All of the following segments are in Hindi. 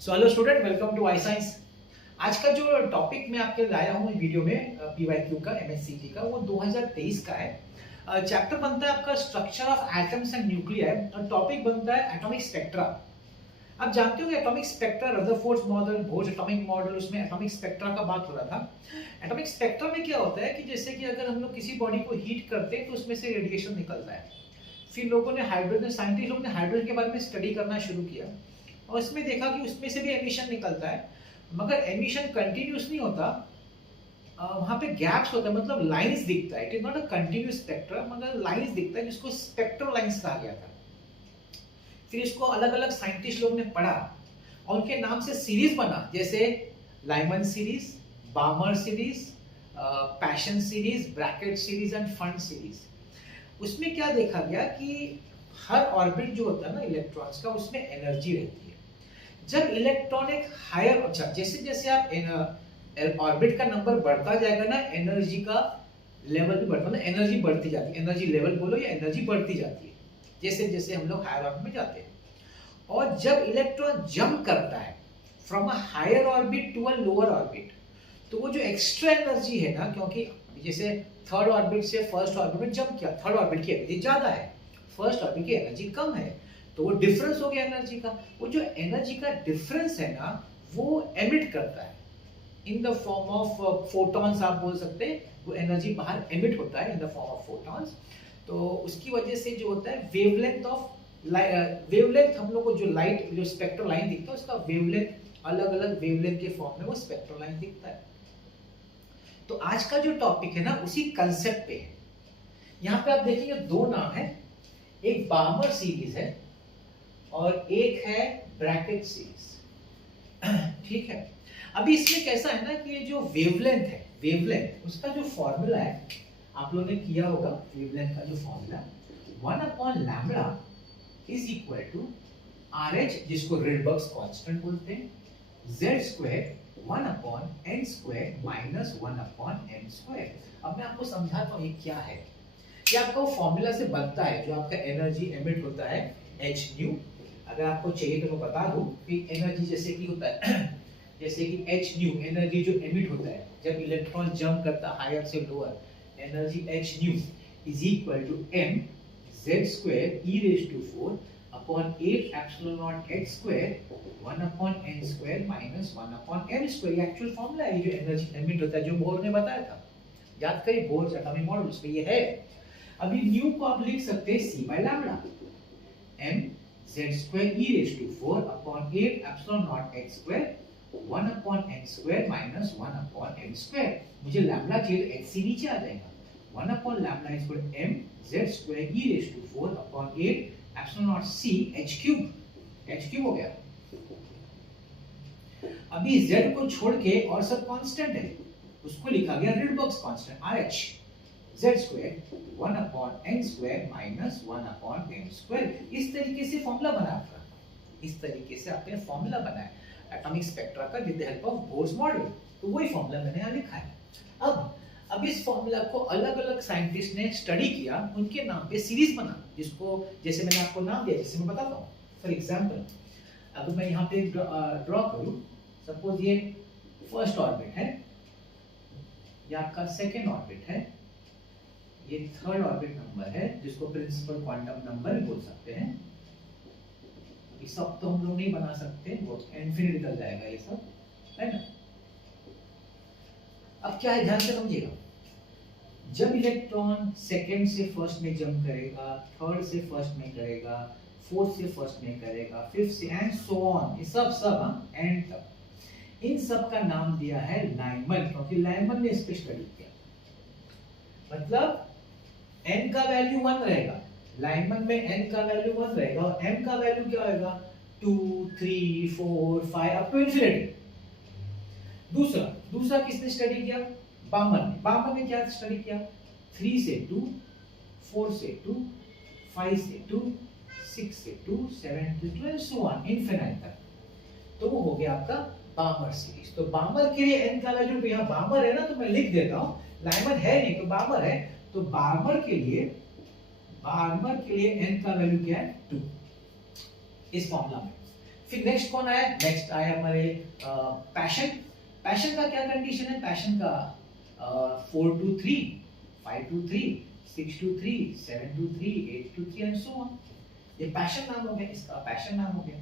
So hello student, welcome to I Science. आज का जो टॉपिक मैं आपके लाया हूँ वीडियो में पीवाईक्यू का एमएससीजी का, वो 2023 का है। चैप्टर बनता है आपका structure of atoms and nuclear और टॉपिक बनता है एटॉमिक स्पेक्ट्रा। आप जानते हो कि atomic spectra, Rutherford model, Bohr's atomic model, उसमें एटॉमिक स्पेक्ट्रा का बात हो रहा था। एटॉमिक स्पेक्ट्रा में क्या होता है कि जैसे कि अगर हम लोग किसी बॉडी को हीट करते हैं तो उसमें से रेडिएशन निकलता है। फिर लोगों ने हाइड्रोजन, साइंटिस्ट लोगों ने हाइड्रोजन के बारे में स्टडी करना शुरू किया और इसमें देखा कि उसमें से भी एमिशन निकलता है, मगर एमिशन कंटिन्यूस नहीं होता, वहां पे गैप्स होता है, मतलब लाइंस दिखता है। It is not a continuous spectra, मगर लाइंस दिखता है, जिसको स्पेक्ट्रल लाइंस कहा गया था। फिर इसको अलग अलग साइंटिस्ट लोगों ने पढ़ा और उनके नाम से सीरीज बना, जैसे Lyman series, Balmer series, Paschen series, Brackett series and Pfund series. उसमें क्या देखा गया कि हर ऑर्बिट जो होता है ना इलेक्ट्रॉन्स का, उसमें एनर्जी रहती है। जब इलेक्ट्रॉन एक हायर, अच्छा, जैसे जैसे आप ऑर्बिट का नंबर बढ़ता जाएगा ना, एनर्जी का लेवल भी बढ़ता है, एनर्जी बढ़ती जाती है। एनर्जी लेवल बोलो या एनर्जी बढ़ती जाती है जैसे जैसे हम लोग हायर ऑर्बिट में जाते हैं। और जब इलेक्ट्रॉन जंप करता है from a higher orbit to a lower orbit, तो वो जो एक्स्ट्रा एनर्जी है ना, क्योंकि जैसे थर्ड ऑर्बिट से फर्स्ट ऑर्बिट में जंप किया, थर्ड ऑर्बिट की एनर्जी ज्यादा है, फर्स्ट ऑर्बिट की एनर्जी कम है, तो वो डिफरेंस हो गया एनर्जी का। वो जो एनर्जी का डिफरेंस है ना, वो एमिट करता है in the form of photons, आप बोल सकते हैं। वो एनर्जी बाहर एमिट होता है in the form of photons. तो उसकी वजह से जो होता है वेवलेंथ ऑफ वेवलेंथ, हम लोग को जो लाइट, जो स्पेक्ट्रल लाइन दिखता है, उसका वेवलेंथ अलग अलग वेवलेंथ के फॉर्म में वो स्पेक्ट्रल लाइन दिखता है। तो आज का जो टॉपिक है ना, उसी कंसेप्ट पे है। यहाँ पे आप देखेंगे दो नाम है, एक बामर सीरीज है और एक है ब्रैकेट सीरीज। ठीक है। अभी इसमें कैसा है ना कि ये जो वेवलेंथ है, वेवलेंथ उसका जो फॉर्मूला है, आप लोगों ने किया होगा। वेवलेंथ का जो फॉर्मूला 1/लैम्बडा इज इक्वल टू RH, जिसको रिडबर्ग्स कांस्टेंट बोलते हैं, Z² 1/n² माइनस 1/m²। अब मैं आपको समझाता हूँ ये क्या है। ये आपका वो फॉर्मूला से बनता है जो आपका एनर्जी एमिट होता है hν। अगर आपको चाहिए तो मैं बता दूं कि एनर्जी जैसे कि होता है जैसे कि hν, एनर्जी जो एमिट होता है जब इलेक्ट्रॉन जंप करता है हायर से lower, energy hν is equal to m Z² e⁴ upon 8 epsilon naught h² 1/n² minus 1/m²। ये एक्चुअल फॉर्मूला है, ये जो एनर्जी एमिट होता है, जो बोर ने बताया था। याद करिए, बोर एटॉमिक मॉडल, उसमें ये है। अभी न्यू को आप लिख सकते हैं c/λ, m Z² e⁴ upon 8 epsilon naught h² 1/n² minus 1/m²। मुझे लैम्ब्डा चाहिए तो hc नीचे आ जाएगा। 1/λ is equal to m Z² e⁴ upon 8 epsilon naught c h³ हो गया। अभी z को छोड़ के और सब कांस्टेंट है, उसको लिखा गया Rydberg's constant RH। Z² 1/n² minus 1/m²। इस तरीके से फॉर्मूला बना आपका, इस तरीके से आपने फॉर्मूला बनाया एटॉमिक स्पेक्ट्रा का with the help of Bohr's model. तो वही फॉर्मूला मैंने यहाँ लिखा है। अब इस फॉर्मूला को अलग अलग साइंटिस्ट ने स्टडी किया, उनके नाम पे सीरीज बना, जिसको जैसे मैंने आपको नाम दिया, जैसे मैं बताता हूँ। फॉर एग्जांपल, अगर मैं यहाँ पे ड्रॉ करूँ, सपोज ये फर्स्ट ऑर्बिट है, ये आपका सेकेंड ऑर्बिट है, ये थर्ड ऑर्बिट नंबर है, जिसको प्रिंसिपल क्वांटम नंबर भी बोल सकते हैं। ये सब तो हम लोग नहीं बना सकते, वो इनफिनिट निकल जाएगा ये सब, है ना। अब क्या है, ध्यान से समझिएगा। जब इलेक्ट्रॉन सेकेंड से फर्स्ट में जंप करेगा, थर्ड से फर्स्ट में करेगा, फोर्थ से फर्स्ट में करेगा, फिफ्थ से एंड सो ऑन, ये सब एंड तक, इन सब का नाम दिया है लाइमन, क्योंकि लाइमन ने इस पे स्टडी किया। मतलब n का वैल्यू 1 रहेगा, लाइमन में n का वैल्यू 1 रहेगा और m का वैल्यू क्या होगा 2 3 4 5 अप टू इंफिनिटी। दूसरा किसने स्टडी किया, बामर ने क्या स्टडी किया, 3 से 2, 4 से 2, 5 से 2, 6 से 2, 7 से 2 एंड सो ऑन इनफिनिट तक। तो वो हो गया आपका बामर सीरीज। तो बामर के लिए n का वैल्यू, यहाँ बामर है ना, तो मैं लिख देता हूँ, लाइमन है नहीं तो बामर है, तो बामर के लिए n का वैल्यू क्या है 2 इस फॉर्मूला में। फिर नेक्स्ट कौन आया, नेक्स्ट आया हमारे पैशन। पैशन का क्या कंडीशन है, पैशन का 4 to 3, 5 to 3, 6 to 3, 7 to 3, 8 to 3 and so on. ये पैशन नाम हो गया, इसका पैशन नाम हो गया।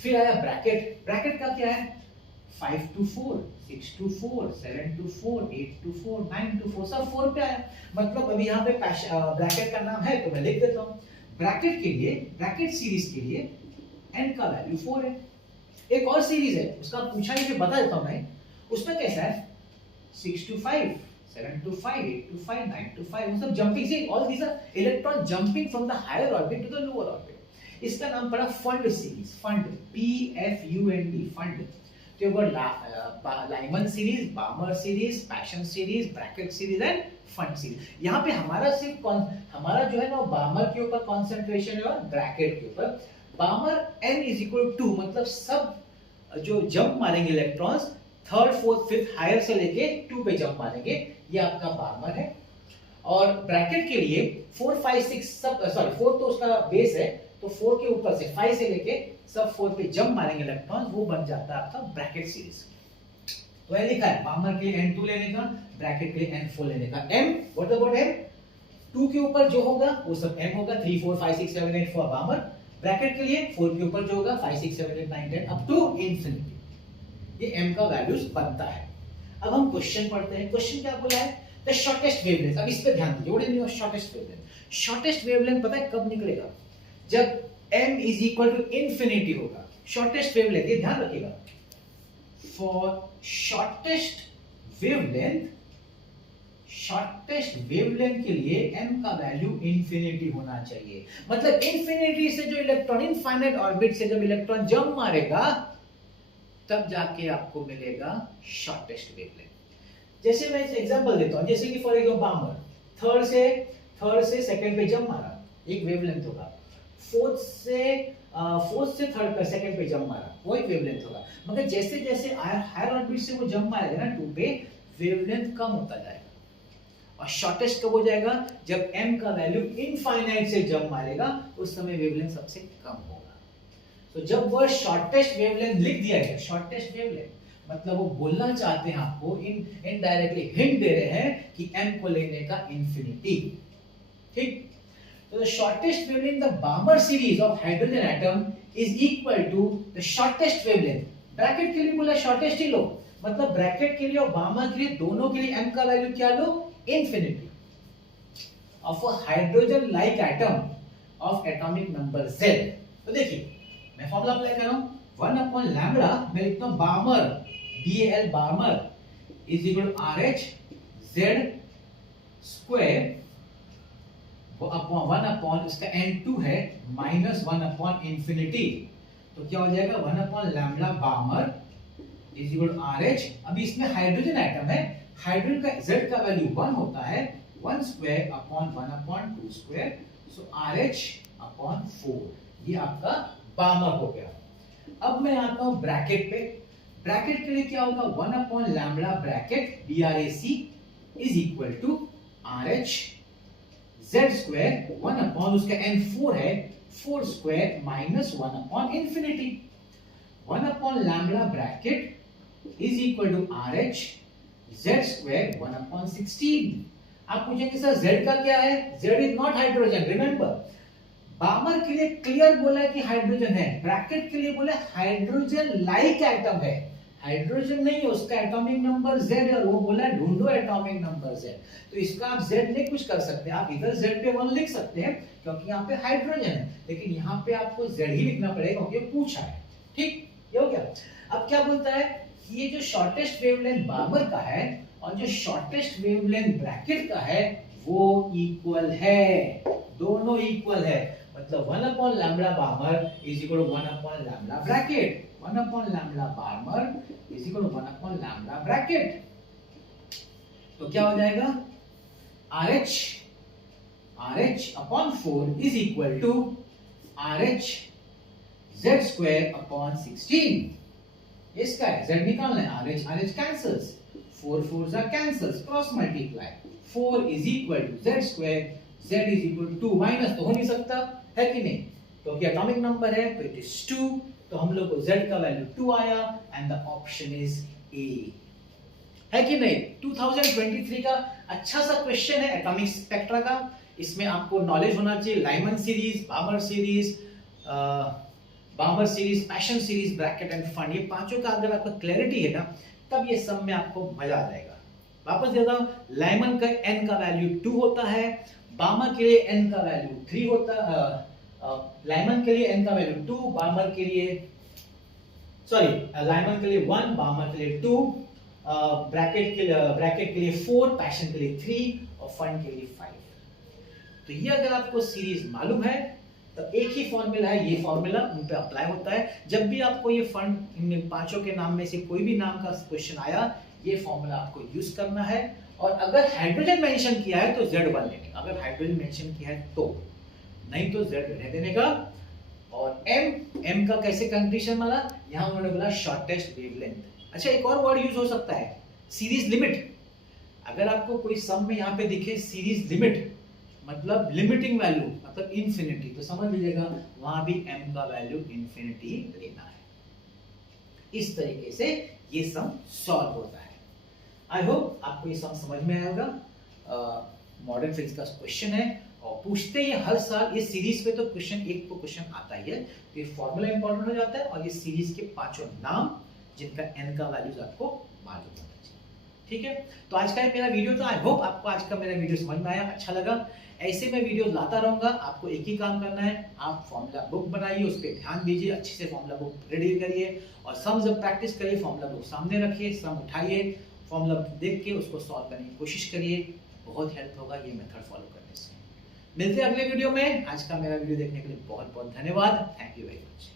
फिर आया ब्रैकेट। ब्रैकेट का क्या है, 5 to 4, 6 to 4, 7 to 4, 8 to 4, 9 to 4, सब 4 पे आया। मतलब अभी यहाँ पे ब्रैकेट का नाम है तो मैं लिख देता हूँ। ब्रैकेट के लिए, ब्रैकेट सीरीज के लिए n का वैल्यू 4 है। एक और सीरीज है उसका पूछा ही, मैं बता देता हूँ मैं। उसमें कैसा है, 6 to 5, 7 to 5, 8 to 5, 9 to 5, मतलब जंपिंग से all these are electron jumping from the higher orbit to the lower orbit. इसका नाम पड़ा Pfund series, Pfund, PFUND, Pfund. तो Lyman series, Balmer series, Paschen series, Brackett series and Pfund series. यहाँ पे हमारा सिर्फ हमारा जो है ना बामर के ऊपर कॉन्सेंट्रेशन है और ब्रैकेट के ऊपर। Balmer n is equal to, मतलब सब जो जंप मारेंगे electrons third fourth fifth higher से लेके 2 पे जंप मारेंगे, ये आपका बामर है। और ब्रैकेट के लिए 4 5 6 सब, सॉरी 4 तो उसका बेस है, तो 4 के ऊपर से 5 से लेके सब 4 पे जंप मारेंगे इलेक्ट्रॉन्स, वो बन जाता है आपका ब्रैकेट सीरीज। तो ये लिखा है बामर के लिए n2 लेने का, ब्रैकेट के लिए n4 लेने का। m व्हाट अबाउट m, 2 के ऊपर जो होगा वो सब m होगा, 3 4 5 6 7 8 4 बामर। ब्रैकेट के लिए 4 के ऊपर जो होगा 5 6 7 8 9 10 अप टू इंफिनिटी, ये m का वैल्यूज बनता है। अब हम क्वेश्चन पढ़ते हैं। क्वेश्चन क्या बोला है, द शॉर्टेस्ट वेवलेंथ। अब इस पे ध्यान दीजिए, what is shortest wavelength. Shortest wavelength पता है कब निकलेगा, जब m is equal to infinity होगा। शॉर्टेस्ट वेवलेंथ, ये ध्यान रखिएगा, for shortest wavelength, shortest wavelength के लिए m का वैल्यू इंफिनिटी होना चाहिए। मतलब इंफिनिटी से जो इलेक्ट्रॉन, इनफाइनाइट ऑर्बिट से जब इलेक्ट्रॉन जंप मारेगा तब जाके आपको मिलेगा शॉर्टेस्ट वेवलेंथ। जैसे मैं एग्जांपल देता हूं, जैसे कि फॉर एग्जांपल बामर थर्ड से सेकंड पे जंप मारा, एक वेवलेंथ होगा। फोर्थ से थर्ड पे सेकंड पे जंप मारा, वो एक वेवलेंथ होगा। मगर जैसे जैसे हायर ऑर्बिट से वो जंप मारेगा ना 2 पे, वेवलेंथ कम होता जाएगा। और शॉर्टेस्ट कब हो जाएगा, जब m का वैल्यू इनफाइनाइट से जंप मारेगा, उस समय वेवलेंथ सबसे कम होगा। तो जब वो शॉर्टेस्ट वेवलेंथ लिख दिया है, शॉर्टेस्ट वेवलेंथ मतलब वो बोलना चाहते हैं आपको, इनडायरेक्टली हिंट दे रहे हैं कि m को लेने का इंफिनिटी। ठीक, तो the shortest wavelength the Balmer series of hydrogen atom is equal to the shortest wavelength। Bracket के लिए बोला शॉर्टेस्ट ही लो, मतलब ब्रैकेट के लिए और बामर के लिए, दोनों के लिए m का वैल्यू क्या लो, infinity of a hydrogen like atom of atomic number z। तो देखिए मैं फॉर्मूला अप्लाई कर रहा हूं, 1 अपॉन लैम्बडा, मैं लिखता हूं Balmer, BAL Balmer is equal to RH Z square, वो अपॉन 1 अपॉन इसका n2 है माइनस 1 अपॉन इंफिनिटी। तो क्या हो जाएगा, 1 upon lambda Balmer is equal to RH। अभी इसमें हाइड्रोजन एटम है, हाइड्रोजन का Z का वैल्यू 1 होता है, 1 square upon 1 upon 2 square, so RH upon 4, ये आपका बामर हो गया। अब मैं आता हूं ब्रैकेट पे। ब्रैकेट के लिए क्या होगा, 1 upon lambda bracket BRAC is equal to RH Z square, 1 upon उसका n4 है, 4 square minus 1 upon infinity. 1 upon lambda bracket is equal to RH Z square 1 upon 16। आप पूछेंगे सर Z का क्या है, Z is not hydrogen. Remember, Balmer के लिए क्लियर बोला है कि हाइड्रोजन है, ब्रैकेट के लिए बोला हाइड्रोजन लाइक एटम है, हाइड्रोजन नहीं है, उसका एटॉमिक नंबर Z है, और वो बोला ढूंढो एटॉमिक नंबर Z। तो इसका आप Z नहीं कुछ कर सकते, आप इधर Z पे 1 लिख सकते हैं क्योंकि यहाँ पे हाइड्रोजन है, लेकिन यहाँ पे आपको Z ही लिखना पड़ेगा क्योंकि पूछा है। ठीक, ये हो गया। अब क्या बोलता है, ये जो शॉर्टेस्ट वेवलेंथ बामर का है और जो शॉर्टेस्ट वेवलेंथ ब्रैकेट का है वो इक्वल है, दोनों इक्वल है। मतलब 1 upon lambda Balmer is equal to 1 upon lambda bracket, 1 upon lambda Balmer is equal to 1 upon lambda bracket. तो क्या हो जाएगा, RH upon 4 is equal to RH Z square upon 16। इसका है Z निकालना है, RH cancels, 4 4s are cancels, cross multiply, 4 is equal to Z square, Z is equal to 2, minus तो हो नहीं सकता है कि नहीं, क्योंकि एटॉमिक नंबर है तो इट इज 2, तो हम लोग को Z का वैल्यू 2 आया and the option is a, है कि नहीं। 2023 का अच्छा सा क्वेश्चन है एटॉमिक स्पेक्ट्रा का। इसमें आपको नॉलेज होना चाहिए Lyman series, Balmer series, Paschen series, bracket end fund, ये पांचों का अगर आपको क्लैरिटी है ना, तब ये सब में आपको मजा आ जाएगा। वापस देता हूं, लाइमन का n का वैल्यू 2 होता है, बामर के लिए n का वैल्यू 3 होता है, लाइमन के लिए n का वैल्यू 2, बामर के लिए लाइमन के लिए 1, बामर के लिए 2, ब्रैकेट के लिए 4, पैशन के लिए 3 और फंड के लिए 5। तो ये अगर आपको सीरीज मालूम है तो एक ही फॉर्मूला है, ये फॉर्मूला उन पे अप्लाई होता है। जब भी आपको ये फंड इन पांचों के नाम में से कोई भी नाम का क्वेश्चन आया, ये फॉर्मूला आपको यूज करना है। और अगर हाइड्रोजन मेंशन किया है तो Z1 लेने का, अगर हाइड्रोजन मेंशन किया है तो, नहीं तो Z रहने देने का। और M का कैसे कंडीशन वाला, यहां उन्होंने बोला शॉर्टेस्ट वेवलेंथ। अच्छा, एक और वर्ड यूज हो सकता है, सीरीज लिमिट। अगर आपको कोई सम में यहाँ पे दिखे सीरीज लिमिट, मतलब लिमिटिंग वैल्यू, मतलब इंफिनिटी, तो समझ लीजिएगा वहां भी m का वैल्यू इंफिनिटी लेना है। इस तरीके से ये सम सॉल्व होता है। आई होप आपको ये सम समझ में आया होगा। मॉडर्न फिजिक्स का क्वेश्चन है और पूछते ही हर साल, ये सीरीज पे तो एक क्वेश्चन आता ही है, तो ये फॉर्मूला इंपॉर्टेंट हो जाता है और ये सीरीज के पांचों नाम जिनका n का वैल्यूज आपको मालूम होना चाहिए। ठीक है, तो आज का ये मेरा वीडियो था। आई होप आपको आज का मेरा वीडियो समझ में आया, अच्छा लगा। ऐसे मैं वीडियो लाता रहूंगा। आपको एक ही काम करना है, आप फॉर्मूला बुक बनाइए, उस पर ध्यान दीजिए, अच्छे से फॉर्मूला बुक रेडी करिए और सम जब प्रैक्टिस करिए, फॉर्मूला बुक सामने रखिए, सम उठाइए, फॉर्मूला देख के उसको सॉल्व करने की कोशिश करिए। बहुत हेल्प होगा ये मेथड फॉलो करने से। मिलते हैं अगले वीडियो में। आज का मेरा वीडियो देखने के लिए बहुत बहुत धन्यवाद। Thank you very much.